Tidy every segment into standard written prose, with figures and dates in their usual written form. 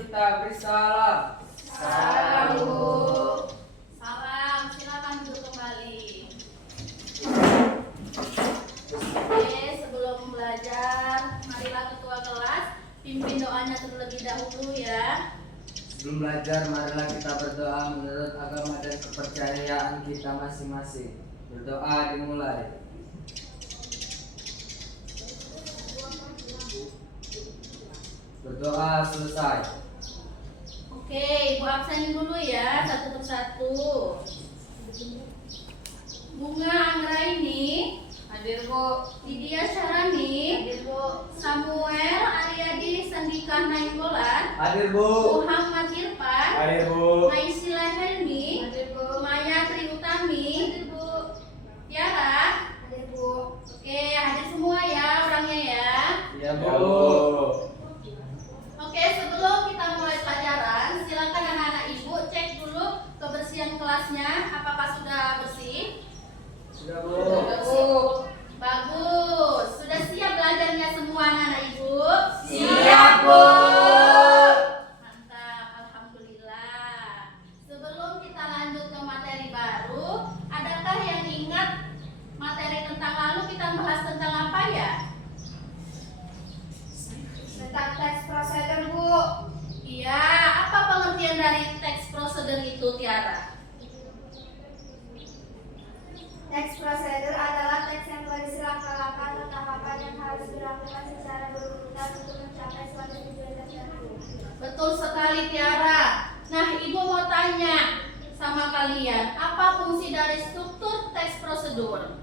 kita beri salam. Salam, Bu. Salam, silakan duduk kembali. Oke, sebelum belajar, marilah ketua kelas pimpin doanya terlebih dahulu ya. Sebelum belajar, marilah kita berdoa menurut agama dan kepercayaan kita masing-masing. Berdoa dimulai. Berdoa selesai. Oke, Ibu absenin dulu ya, satu persatu. Bunga Anggraini, Hadir, Bu. Lydia Syarani, Hadir, Bu. Samuel Aryadi Sandika Nainggolan, Hadir, Bu. Muhammad Irfan, Hadir, Bu. Naisila Helmi, Hadir, Bu. Maya Triutami, Hadir, Bu. Tiara. Hadir, Bu. Oke, hadir semua ya orangnya ya. Ya, Bu. Oke, sebelum kita mulai pelajaran, silakan anak-anak ibu cek dulu kebersihan kelasnya, apakah sudah bersih? Sudah, Bu. Bu. Bagus. Sudah siap belajarnya semua anak-anak ibu? Siap, Bu. Mantap, alhamdulillah. Sebelum kita lanjut ke materi baru, adakah yang ingat materi tentang lalu kita bahas tentang apa ya? Tentang teks prosedur, Bu. Iya, apa pengertian dari teks prosedur itu, Tiara? Teks prosedur adalah teks yang berisi langkah-langkah atau tahapan yang harus dilakukan secara berurutan untuk mencapai suatu tujuan tertentu. Betul sekali, Tiara. Nah, Ibu mau tanya sama kalian, apa fungsi dari struktur teks prosedur?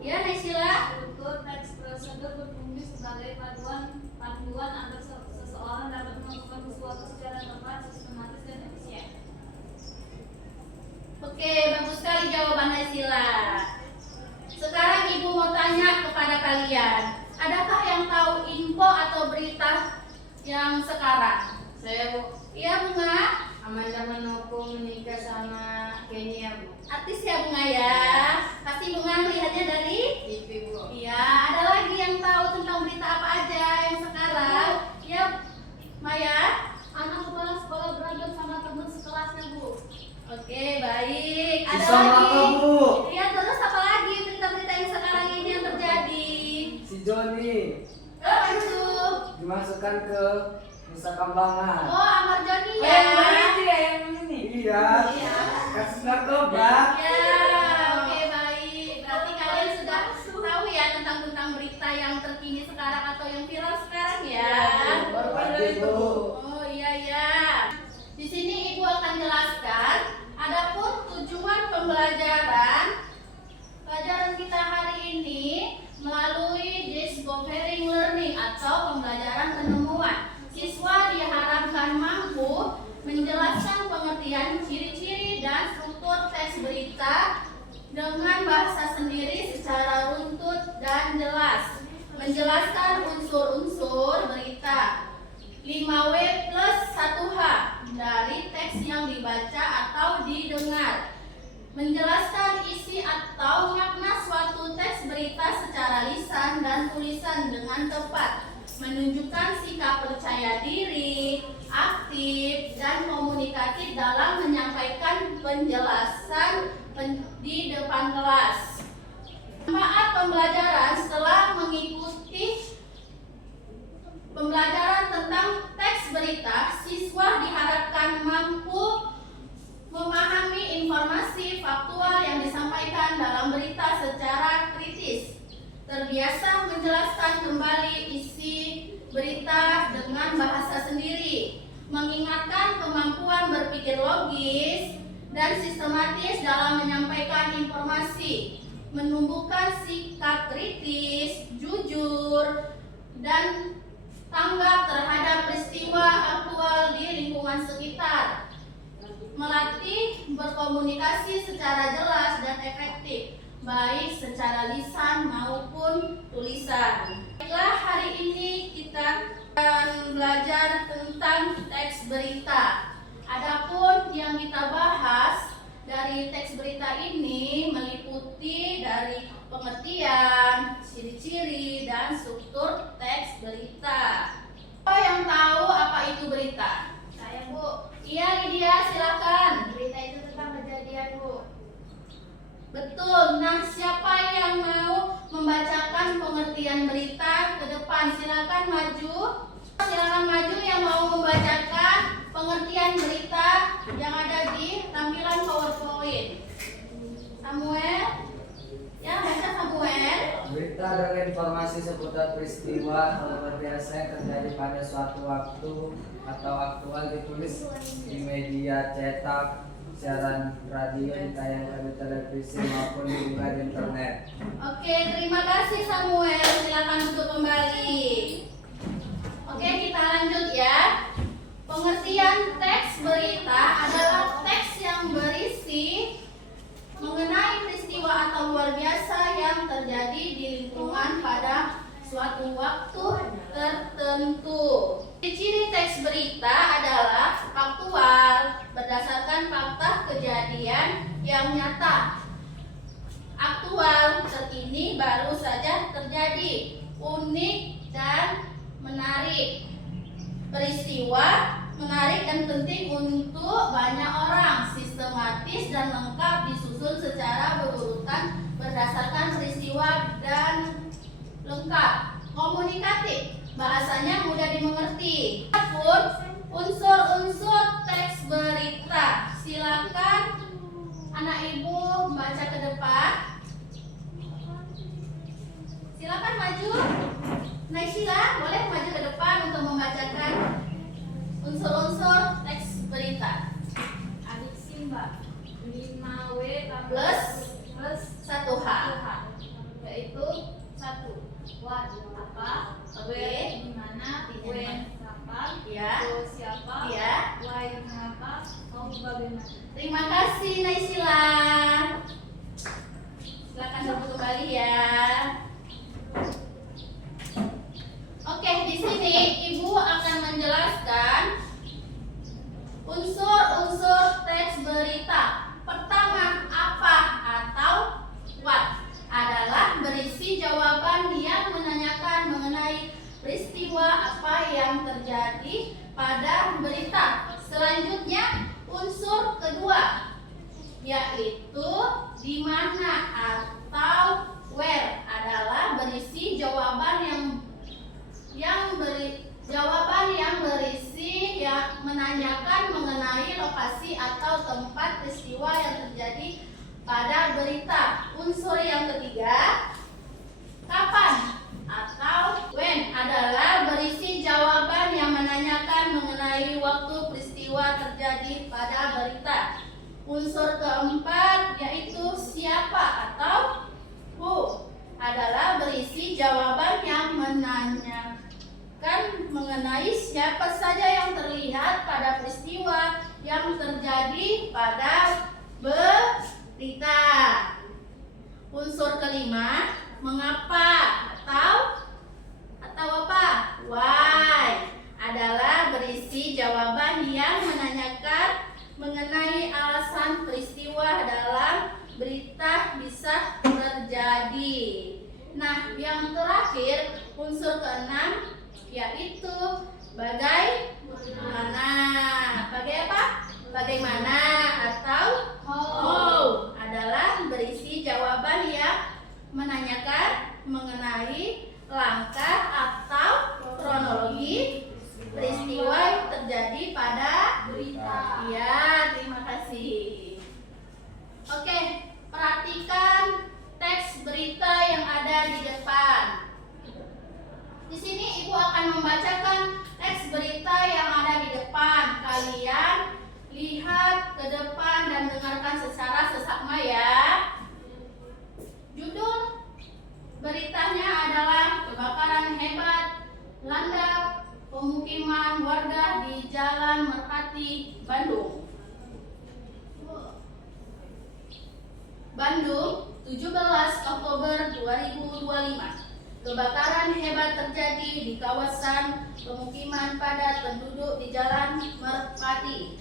Ya, Naisila? Struktur teks prosedur berfungsi sebagai panduan agar seseorang dapat melakukan sesuatu secara tepat, sistematis, dan efisien. Oke, bagus sekali jawaban Naisila. Sekarang Ibu mau tanya kepada kalian, adakah yang tahu info atau berita yang sekarang? Saya, Bu. Iya, Bunga? Amanda Manopo menikah sama Kenny, ya, Bu. Artis ya, Bunga ya. Pasti Bunga melihatnya dari TV, Bu. Iya, ada lagi yang tahu tentang berita apa aja yang sekarang? Ya, Maya? Anak kepala sekolah berantem sama teman sekelasnya, Bu. Oke, baik. Ada Bisa apa, lagi? Bu? Iya, terus apa lagi berita-berita yang sekarang ini yang terjadi? Si Joni Apa itu? dimasukkan ke Nusa Kambangan. Oh, Amar Joni Oh, ya? yang mana itu ya, yang ini? Iya. Iya. Kasus narkoba. Ya, oke baik. Berarti kalian sudah tahu ya tentang berita yang terkini sekarang atau yang viral sekarang ya? Baru pada Hadir, itu, Bu. Oh iya ya. Di sini Ibu akan jelaskan adapun tujuan pembelajaran kita hari ini melalui discovering learning atau pembelajaran penemuan. Siswa diharapkan mampu menjelaskan pengertian ciri-ciri dan struktur teks berita dengan bahasa sendiri secara runtut dan jelas. Menjelaskan unsur-unsur berita 5W plus 1H dari teks yang dibaca atau didengar. Menjelaskan isi atau makna suatu teks berita secara lisan dan tulisan dengan tepat. Menunjukkan sikap percaya diri, aktif, dan komunikatif dalam menyampaikan penjelasan di depan kelas. Manfaat pembelajaran setelah mengikuti pembelajaran tentang teks berita, siswa diharapkan mampu memahami informasi faktual yang disampaikan dalam berita secara kritis, terbiasa menjelaskan kembali isi berita dengan bahasa sendiri, mengingatkan kemampuan berpikir logis dan sistematis dalam menyampaikan informasi, menumbuhkan sikap kritis, jujur, dan tanggap terhadap peristiwa aktual di lingkungan sekitar, melatih berkomunikasi secara jelas dan efektif, baik secara lisan maupun tulisan. Baiklah, hari ini kita akan belajar tentang teks berita. Adapun yang kita bahas dari teks berita ini meliputi dari pengertian, ciri-ciri, dan struktur teks berita. Siapa yang tahu apa itu berita? Betul. Nah, siapa yang mau membacakan pengertian berita ke depan? Silakan maju. Silakan maju yang mau membacakan pengertian berita yang ada di tampilan PowerPoint. Samuel, ya baca Samuel. Berita adalah informasi seputar peristiwa luar biasa yang terjadi pada suatu waktu atau aktual, ditulis di media cetak, siaran radio, ditayangkan di televisi maupun diunggah di internet. Oke, terima kasih Samuel. Silakan duduk kembali. Oke, kita lanjut ya. Pengertian teks berita adalah teks yang berisi mengenai peristiwa atau luar biasa yang terjadi di lingkungan pada suatu waktu tertentu. Ciri teks berita adalah faktual, berdasarkan fakta kejadian yang nyata. Aktual, terkini, baru saja terjadi, unik dan menarik. Peristiwa menarik dan penting untuk banyak orang, sistematis dan lengkap, disusun secara berurutan berdasarkan peristiwa dan lengkap. Komunikatif, bahasanya mudah dimengerti. Pun unsur-unsur teks berita. Silakan anak ibu baca ke depan. Silakan maju. Naisila, boleh maju ke depan untuk membacakan unsur-unsur teks berita. Adik Simba 5W Plus plus 1H, 1H, yaitu 1 what apa, Oke. W di mana, Di when mana. kapan, Ya. go siapa, Ya. why mengapa, mau bagaimana. Terima kasih Naisila. Silakan duduk kembali ya. Oke, di sini Ibu akan menjelaskan unsur-unsur teks berita. Pertama, apa atau what adalah berisi jawaban yang menanyakan mengenai peristiwa apa yang terjadi pada berita. Selanjutnya, unsur kedua yaitu di mana atau where adalah berisi jawaban yang berisi yang menanyakan mengenai lokasi atau tempat peristiwa yang terjadi pada berita. Unsur yang ketiga, kapan atau when adalah berisi jawaban yang menanyakan mengenai waktu peristiwa terjadi pada berita. Unsur keempat yaitu siapa atau who adalah berisi jawaban yang menanyakan mengenai siapa saja yang terlihat pada peristiwa yang terjadi pada berita. Unsur kelima, mengapa atau apa? Why adalah berisi jawaban yang menanyakan mengenai alasan peristiwa dalam berita bisa terjadi. Nah, yang terakhir, unsur keenam yaitu bagaimana. Bagai apa? Bagaimana atau how adalah berisi jawaban yang menanyakan mengenai langkah atau kronologi peristiwa yang terjadi pada berita. Ya, terima kasih. Oke, perhatikan teks berita yang ada di depan. Di sini Ibu akan membacakan teks berita yang ada di depan. Kalian lihat ke depan dan dengarkan secara seksama ya. Judul beritanya adalah kebakaran hebat melanda pemukiman warga di Jalan Merpati, Bandung. Bandung, 17 Oktober 2025. Kebakaran hebat terjadi di kawasan pemukiman padat penduduk di Jalan Merpati,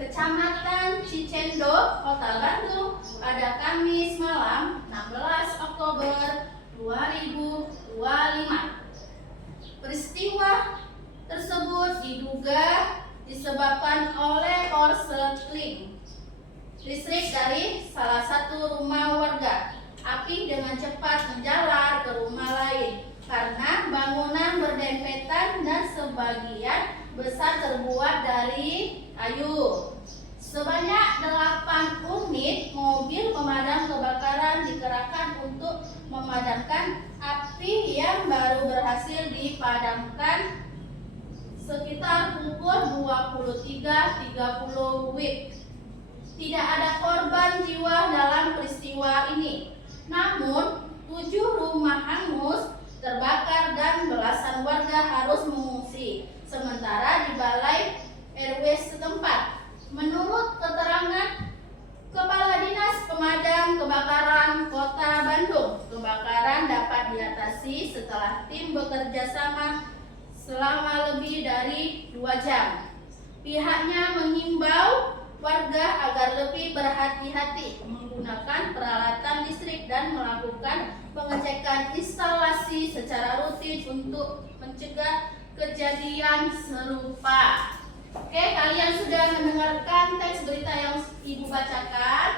Kecamatan Cicendo, Kota Bandung pada Kamis malam 16 Oktober 2025. Peristiwa tersebut diduga disebabkan oleh korsleting listrik dari salah satu rumah warga. Api dengan cepat menjalar ke rumah lain karena bangunan berdempetan dan sebagian besar terbuat dari kayu. Sebanyak 8 unit mobil pemadam kebakaran dikerahkan untuk memadamkan api yang baru berhasil dipadamkan sekitar pukul 23.30 WIB. Tidak ada korban jiwa dalam peristiwa ini. Namun, 7 rumah hangus, terbakar dan belasan warga harus mengungsi. Sementara di Balai RW setempat, menurut keterangan Kepala Dinas Pemadam Kebakaran Kota Bandung, kebakaran dapat diatasi setelah tim bekerja sama selama lebih dari 2 jam. Pihaknya mengimbau warga agar lebih berhati-hati menggunakan peralatan listrik dan melakukan pengecekan instalasi secara rutin untuk mencegah kejadian serupa. Oke, kalian sudah mendengarkan teks berita yang Ibu bacakan.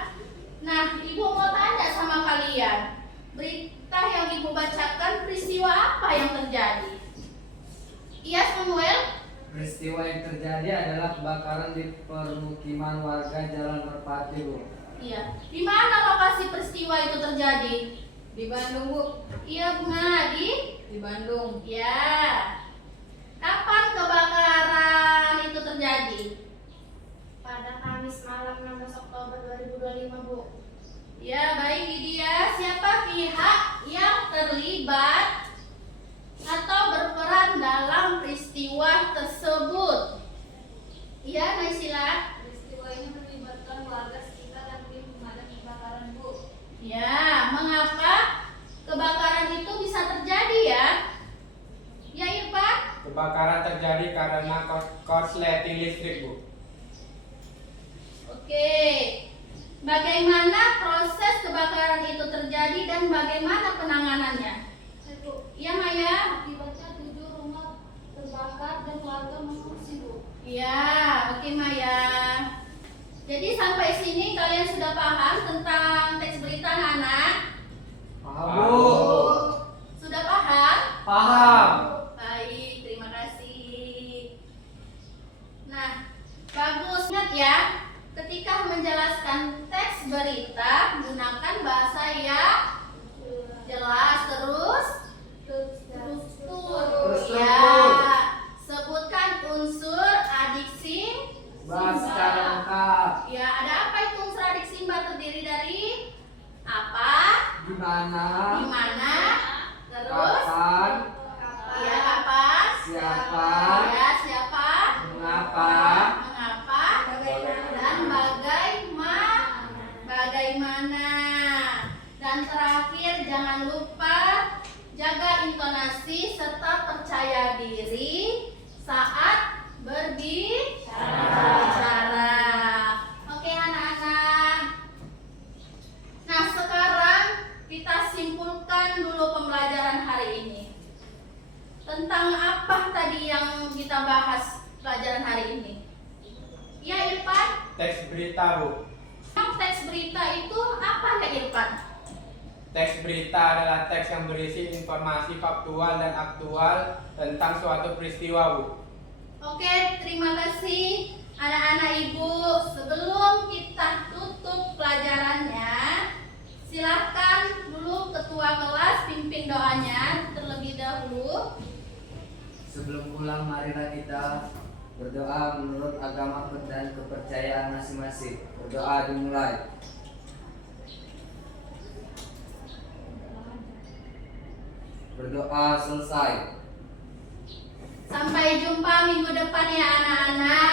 Nah, Ibu mau tanya sama kalian, berita yang Ibu bacakan peristiwa apa yang terjadi? Iya, Samuel? Peristiwa yang terjadi adalah kebakaran di permukiman warga Jalan Merpati, Bu. Iya. Di mana lokasi peristiwa itu terjadi? Di Bandung, Bu. Iya, Bunga, Di Bandung. Ya. Kapan kebakaran itu terjadi? Pada Kamis malam 16 Oktober 2025, Bu. Ya, baik Lydia. Siapa pihak yang terlibat atau berperan dalam peristiwa tersebut? Iya, Naisila. Peristiwa ini melibatkan warga sekitar dan tim pemadam kebakaran, Bu. Ya, mengapa kebakaran itu bisa terjadi ya? Ya, Irfan? Kebakaran terjadi karena korsleting listrik, Bu. Oke. Bagaimana proses kebakaran itu terjadi dan bagaimana penanganannya? Iya, Maya. Akibatnya 7 rumah terbakar dan warga mengungsi, Bu. Ya, oke Maya. Jadi sampai sini kalian sudah paham tentang teks berita anak-anak? Paham, Paham, Bu. Sudah paham? Paham. Baik, terima kasih. Nah, bagus. Ingat ya, ketika menjelaskan teks berita, gunakan bahasa yang jelas terus struktur. Ya, sebutkan unsur adik Bahas secara lengkap. Ya, ada apa itu unsur adik simba? Terdiri dari apa, Di mana? di mana, terus Kapan? ya kapan, Siapa? ya siapa, Mengapa? mengapa, dan bagaimana. Dan terakhir jangan lupa jaga intonasi serta percaya diri saat berbicara. Oke anak-anak. Nah, sekarang kita simpulkan dulu pembelajaran hari ini. Tentang apa tadi yang kita bahas pelajaran hari ini? Ya, Irfan? Teks berita, Bu. Teks berita itu apa ya, Irfan? Teks berita adalah teks yang berisi informasi faktual dan aktual tentang suatu peristiwa, Bu. Oke, terima kasih anak-anak Ibu. Sebelum kita tutup pelajarannya, silakan dulu ketua kelas pimpin doanya terlebih dahulu. Sebelum pulang, marilah kita berdoa menurut agama dan kepercayaan masing-masing. Berdoa dimulai. Berdoa selesai. Sampai jumpa minggu depan ya anak-anak.